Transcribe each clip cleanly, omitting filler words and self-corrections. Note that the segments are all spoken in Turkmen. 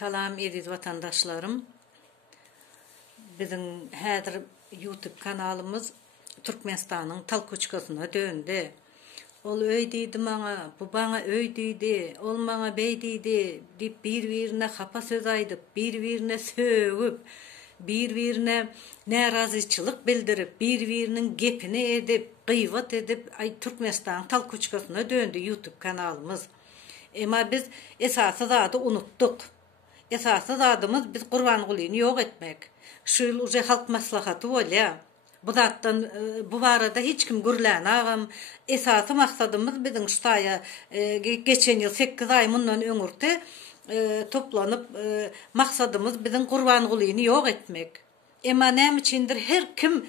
Salam ediz vatandaşlarım. Bizim häzir YouTube kanalımız Türkmenistan'ın Talkoçkasına döndü. Ol öydiydi bana, bu bana öydiydi, ol bana beydiydi, deyip bir-birine hapa söz aydıp, bir-birine sögüp, bir-birine narazıçılık bildirip, bir-birinin gepini edip, gıyvat edip, Türkmenistan Talkoçkasına döndü YouTube kanalımız. Ama biz esası da unuttuk. Esası adımız biz Kurban yok etmek. Şu yıl uca halk maslahatı ol ya. Bu zattan bu arada hiç kim gürlen ağam. Esası maksadımız bizim şutaya geçen yıl 8 ay bundan öngürte toplanıp maksadımız bizim Kurban yok etmek. Ama nem içindir her kim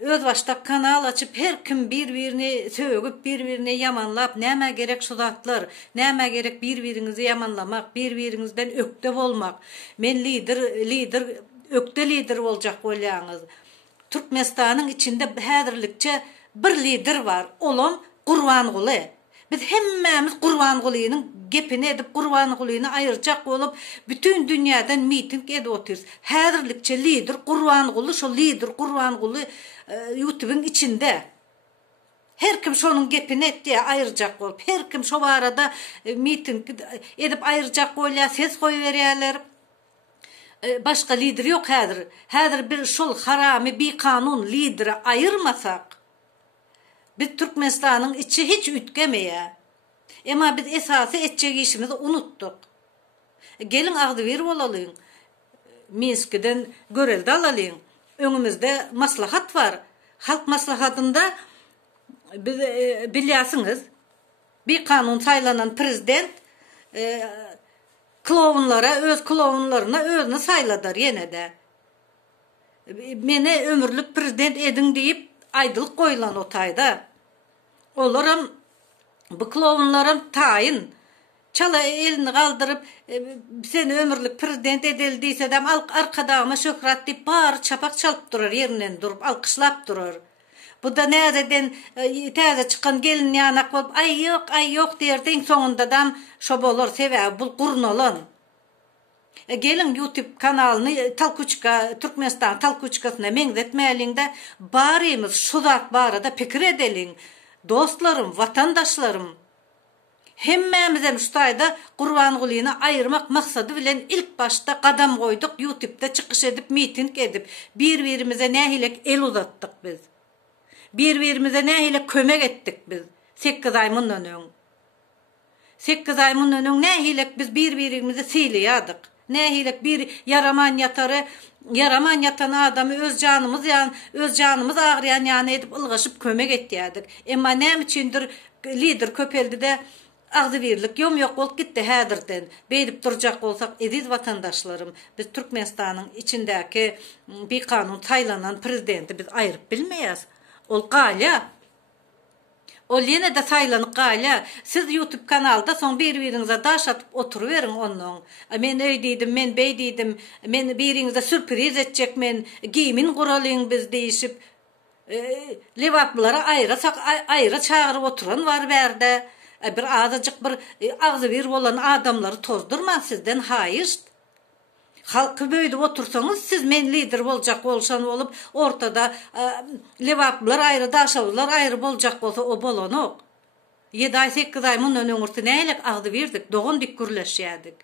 öz başta kanal açıp her kim birbirini sögüp birbirini yamanlap näme gerek şu zatlar, näme gerek birbirinizi yamanlamak, birbirinizden ökte olmak. Men lider ökte lider olacak bolýaňyz. Türkmenistan'ın içinde häzirlikçe bir lider var. Olam Gurbanyň. Biz hemmemiz Gurbanyň gepini edip Gurbanyň ayırjak bolup bütün dünýäden miting edip oturýarys. Häzirlikçe lider Gurbanyň, şo lider Gurbanyň YouTube'un içinde. Her kim şonun gepini etdi ayırjak bolup, her kim şo arada miting edip ayırjak bolýar, ses goýberýärler. Başka lider yok häzir. Häzir bir şol haramy bir kanun lideri ayırmasak biz Türkmenistan'ın içi hiç ütgemeýär. Ama biz esasy etjek işimizi unuttuk. Gelin Agdywer bolalyň. Minskiden göreldi alalyň. Öňümizde maslahat var. Halk maslahatında biz bilýärsiňiz. Bir kanun saylanan prezident öz klowunlaryna özüni sayladar ýene de. Mene ömürlük prezident edin diýip aýdylyk goýulan o taýda. Olaram bu klowunlarym taýyn çala elini galdyryp seni ömürlük prezident edildiýse de arkadagyma şöhret diýip bar çapak çalyp durar, ýerinden durup alkyşlap durar. Bu da näzeden täze çykan gelin ýanak bolup ay ýok derdiň soňunda da şo bolar sebäbi bu gurnalan. Gelin YouTube kanalyny Talkoçka, Türkmenistan Talkoçkasyna meňzetmäliňde barymyz şu zat barada pikir edeliň. Dostlarım, vatandaşlarım, hemmemiz şu taýda Gurbanyň ayırmak maksady bilen ilk başta kadam goýduk. YouTube'da çıkış edip, miting edip, bir-birimize nähilek el uzatdyk biz. Bir-birimize nähilek kömek etdik biz. 8 ay mundan öň. 8 ay mundan öň nähilek biz bir-birimizi sylaýardyk. Nähilek bir yaraman yatan adamy öz canymız agyryan ýany edip ılgaşyp kömek etýärdik. Emma näme üçindir lider köpeldi de Agdywerlik ýok bolup gitdi häzirden. Beýdip durjak bolsak, ediz vatandaşlarym, biz Türkmenistanyň içindäki bir kanun saýlanan prezidenti biz aýryp bilmeýäs. Ol galya. Ol ýene de saýlanyp galya. Siz YouTube kanalda soň bir-birinize daş atyp oturuveriň onuň. Men öýdidim, men beýdidim, men birinize sürpriz etjekmen, gimin guralyň biz diýişip lewaplara aýra çagyryp oturan var berde. Bir azajyk bir Agdywer bolan adamlary tozdurma sizden haýyr. Halky böýdüp otursaňyz siz men lider boljak bolşan bolup ortada lewaplar aýry, daşawlar aýry boljak bolsa o bolanok. 7-8 ay mundan öňürti näýlik Agdywerdik, dogundyk gürleşýärdik.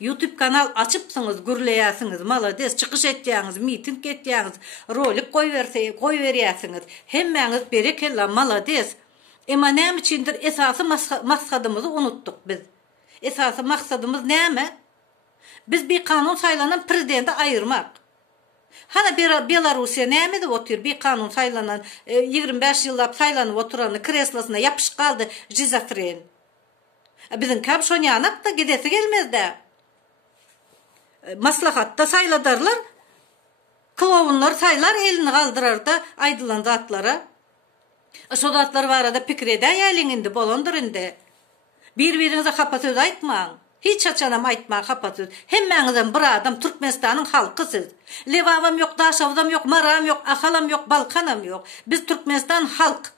YouTube kanal açypsyňyz, gürleýärsiňiz, malades, çykyş etýäňiz, miting etýäňiz, rolik goýberýärsiňiz. Hemmäňiz berekella, malades. Emma näme üçindir esasy maksadymyzy unuttuk biz. Esasy maksadymyz näme? Biz bir kanun saylanan prezidenti ayırmak. Hana Belarusiya näme dip otur? Bir kanun saylanan 25 ýyllap saylanyp oturany kreslasına yapyşyp kaldy jizafren. Bizim kam şo ýanak da gidesi gelmezde. Maslahatda sayladarlar. Klowunlar saylar, elini galdyrar da aýdylan zatlara. Şo zatlar barada pikir edäýärliňinde bolandyr indi. Bir-birinize hapa söz aýtmaň. Hiç açanam aýtma hapa söz. Hemmäňizden bir adam Türkmenistanyň halkysyz. Lewabam ýok, daşawdam ýok, maram ýok, ahalam ýok, balkanam ýok. Biz Türkmenistan halk.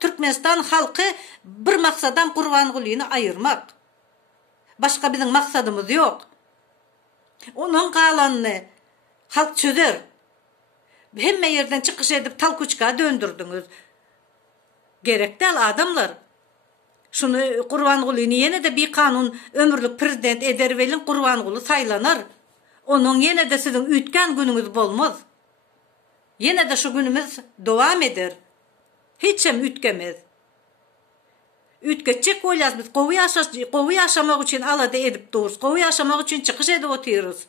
Türkmenistan halky bir maksadam Gurbanyň ayırmak. Başka bizim maksadımız yok. Onun kalanını halk çözer. Hemme yerden çıkış edip Talkuçka döndürdünüz. Gerek değil adamlar. Şunu Kurvangulu'nu yine de bir kanun ömürlük prezident edervelin Kurvangulu saylanır. Onun yine de sizin ütken gününüz bolmaz. Yine de şu günümüz devam eder. Hiç hem ütkemez. Ütgetecek oylaz biz kovu yaşamak için alada edip dururuz. Kovu yaşamak için çıkış edip oturuyoruz.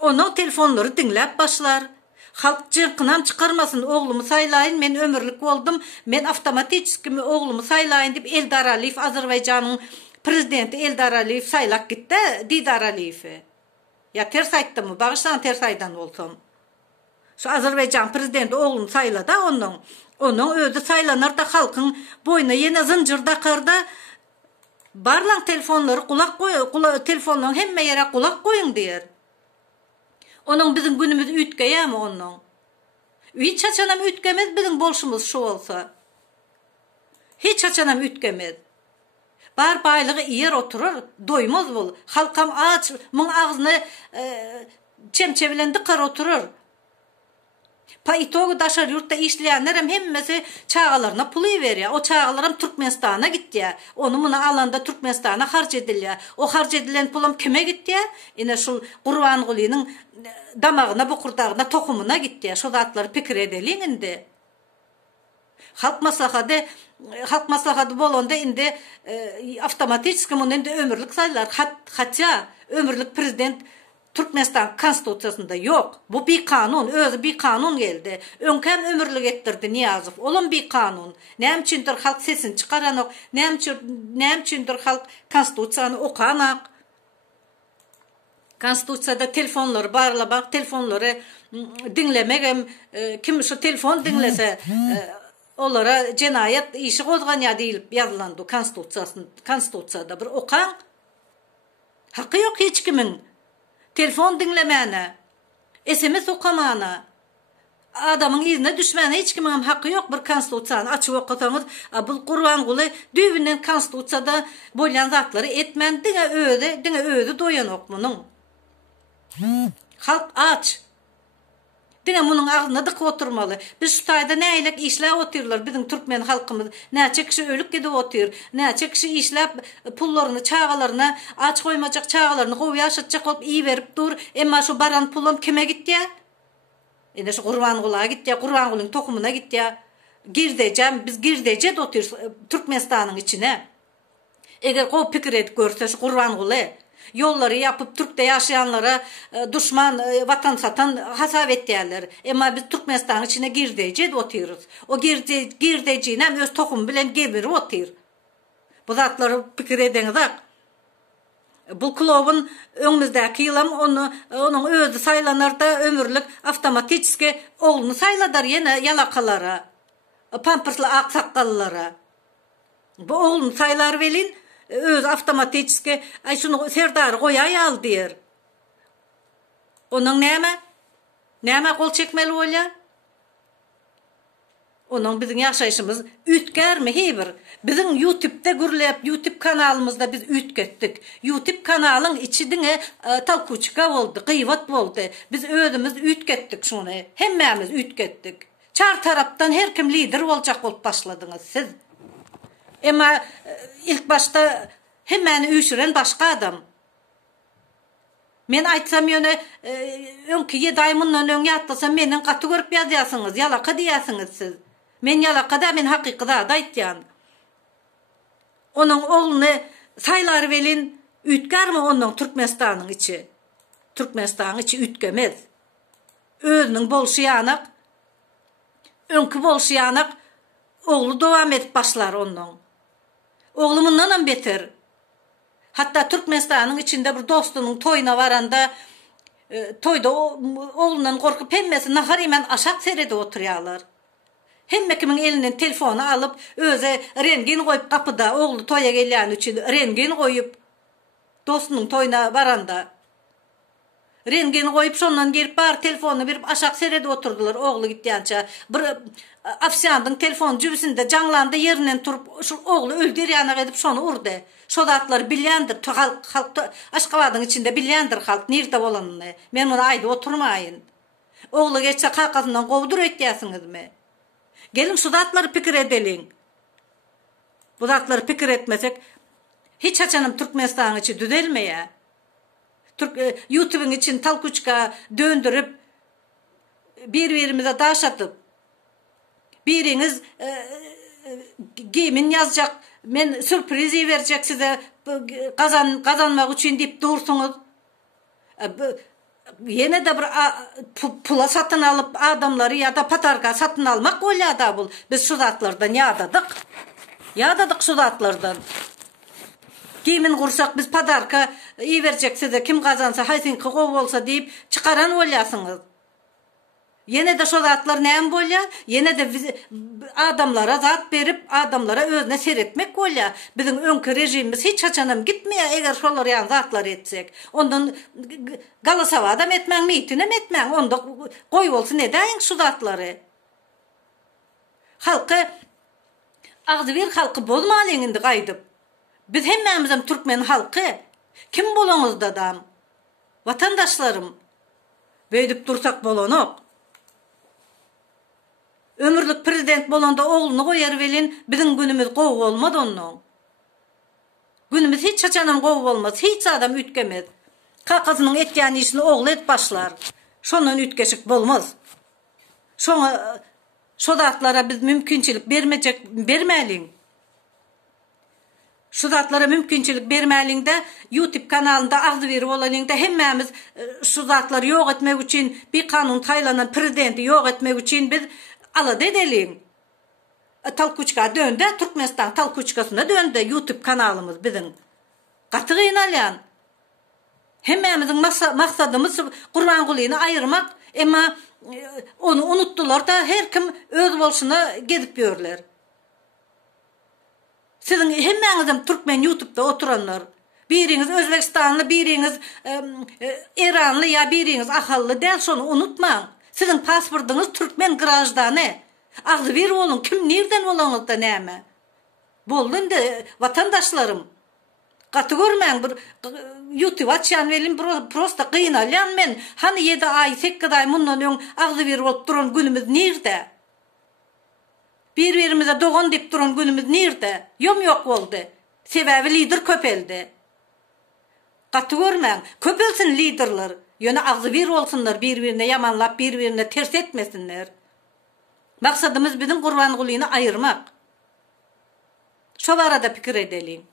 Onun telefonları dinlep başlar. Halk cırkınam çıkarmasın, oğlumu saylayın, men ömürlük oldum, men avtomatiskimi oğlumu saylayın deyip Eldar Aliyev, Azerbaycan'ın prezidenti Eldar Aliyev saylak gitti, Didar Aliyev'i. Ya ters ayttım mı? Bağıştan ters aydan olsam. Şu Azerbaycan prezidenti oğlum sayla da onun ödü saylanır da halkın boyuna yine zincir dakarda barlan telefonları telefonların hemme yere kulak koyun diyor. Onun bizim günümüz ütkeye mi onun? Hiç açanam ütkemez bizim bolşumuz şu olsa. Hiç açanam ütkemez. Bar baylığı yer oturur, doymaz bol. Halkam aç, mın ağzını çemçevilendi kar oturur. Payitoğu daşar yurtta işleyenlerim hemmesi çağalarına pulu veriyor. O çağalarım Türkmenistan'a gitti ya. Onu buna alanda Türkmenistan'a harc ediliyor. O harc edilen pulum kime gitti ya? Yine şu Kurvangulu'nun damağına, bukurdağına, tohumuna gitti ya. Şu zatları pikir edelim indi. Halk maslahatı bolonda indi avtomatik indi ömürlük sayılar. Hatta ömürlük prezident Türkmenistan konstitusiyasında yok. Bu bir kanun, özü bir kanun geldi. Önkem ömürlük ettirdi Niyazov. Olun bir kanun. Nem içindir halk sesini çıkaranak, nem içindir halk konstitusiyanı okanak. Konstitusiyada telefonları barla bak, telefonları dinlemek, kim şu telefon dinlese onlara cinayet işi kozgan ya değil yazılandı konstitusiyada bir okan. Hakkı yok hiç kimin. Telefon dinlemene, SMS okamana, adamın izine düşmene hiç kimin hakkı yok bir konstitusiyanı açıp okusanız, bu Kurvangulu düğünden konstitusiyada boylayan zatları etmen, dine öğüdü doyan ok bunun. Halk aç. Dine bunun ağzına dık oturmalı. Biz şu tayda neylek işler otururlar. Bizim Türkmen halkımız neçe kişi ölüp gidip oturur. Neçe kişi işler pullarını, çağalarını, aç koymayacak çağalarını kovu yaşatacak olup iyi verip dur. Ama şu baran pulum kime gitti ya? Yine şu Kurvangulu'ya gitti ya. Kurvangulu'nun tokumuna gitti ya. Biz girdece de otururuz Türkmenistan'ın içine. Eğer kov pikir edip görse şu Kurvangulu yolları yapıp Türk'te yaşayanlara düşman, vatan satan hasavet derler. Ama biz Türkmenistan'ın içine girdece de oturuyoruz. O girdeciyle öz tokum bilen gemiri oturur. Bu zatları pikir edeniz bak. Bu klovun önümüzdeki yılım onun özü saylanır da ömürlük avtomatiski oğlunu sayladar yine yalakalara, pamperslı aksakallara. Bu oğlunu saylar velin, öz avtomatiski ay şunu Serdar koyay al diyor. Onun neme kol çekmeli ola? Onun bizim yaşayışımız ütker mi heyber? Bizim YouTube'da gürlep YouTube kanalımızda biz ütkettik. YouTube kanalın içidine Talkuçka oldu, kıyvat oldu. Biz özümüz ütkettik şunu. Hemmemiz ütkettik. Çar taraftan her kim lider olacak olup başladınız siz. Ama ilk başta hemen üşüren başka adam. Men aytsam yöne önkü 7 ay bundan ön yatlasam menden katı görüp yazıyorsunuz. Yalaka diyasınız siz. Men yalaka da men hakikada da aytyan. Onun oğlunu saylar velin ütkar mı onun Türkmenistan'ın içi? Türkmenistan'ın içi ütkemez. Özünün bolşuyanak, önkü bolşuyanak oğlu devam edip başlar onun. Oğlumundan beter. Hatta Türkmenistan'ın içinde bir dostunun toyuna varanda toyda oğlundan korkup hemmesi naharimen aşak serede oturuyorlar. Hemme kimin elinden telefonu alıp öze rengin koyup kapıda oğlu toya gelen için rengin koyup dostunun toyuna varanda rengin koyup sondan gelip bar telefonu verip aşak serede oturdular oğlu gittiğince bir Afsiyandın telefon cübisinde canlandı yerinden turup şu oğlu öldür yana edip şonu urdu. Şu zatları bilyendir. Halk Aşkabadın içinde bilyendir halk. Nerede olanını. Men buna ayda oturmayın. Oğlu geçse kalkasından kovdur etiyasınız mı? Gelin şu zatları pikir edelim. Bu zatları pikir etmesek hiç açanım Türkmenistan için düzelmeye. YouTube'un için talkuçka döndürüp birbirimize daş atıp biriniz giyimin yazacak, men sürprizi verecek size kazanmak için deyip dursunuz. Yine de bir pula satın alıp adamları ya da patarga satın almak öyle da bul. Biz şu zatlardan yağdadık. Yağdadık şu zatlardan. Giyimin kursak biz patarga iyi verecek size kim kazansa haysin kov olsa deyip çıkaran olasınız. Yine de şu zatlar neyim böyle? Yine de adamlara zat verip adamlara özne seyretmek böyle. Bizim önkü rejimimiz hiç açanım gitmiyor eğer şolar yani zatlar etsek. Ondan galasavada etmen miytinem etmen. Onda koy olsun edeyin şu zatları. Halkı ağzı bir halkı bozmalı indi kaydıp. Biz hemmemizim Türkmen halkı. Kim bolonuz dadam? Vatandaşlarım. Böydük dursak bolonuk. Ömürlük prezident bolanda oğlunu koyar velin, bizim günümüz qov olmadı onun. Günümüz hiç açanım qov olmaz, hiç adam ütkemez. Kakasının etken işini oğlu et başlar. Şonun ütkeşik bolmaz. Şu zatlara biz mümkünçilik vermeliyim. Şu zatlara mümkünçilik vermeliyim de YouTube kanalında ağzı verip olalım da hemmemiz şu zatları yok etmek için bir kanun taylanan prezidenti yok etmek için biz ala dedelim. Talkuçka döndü, Türkmenistan talkuçkasına döndü YouTube kanalımız bizim. Katı kıynalan. Hemmemizin maksadımız Kurban-Guli'ni ayırmak ama onu unuttular da her kim öz bolşuna gidip görürler. Sizin hemmenizin Türkmen YouTube'da oturanlar, biriniz Özbekistanlı, biriniz İranlı ya biriniz Ahallı del şonu unutmayın. Sizin pasportunuz Türkmen grajdanı. Ağzı bir olun. Kim nereden olanız da neyme? Boldun da vatandaşlarım. Katı görmeyin. YouTube açan verin prosta kıyınalan men. Hani 7 ay 8 ay bundan ön ağzı bir olup duran günümüz nerede? Birbirimize doğan deyip duran günümüz nerede? Yok oldu. Sebebi lider köpeldi. Katı görmeyin. Köpelsin liderler. Yöne ağzı bir olsunlar, birbirine yamanlap, birbirine ters etmesinler. Maksadımız bizim Kurban-Guli'ni ayırmak. Şu arada fikir edelim.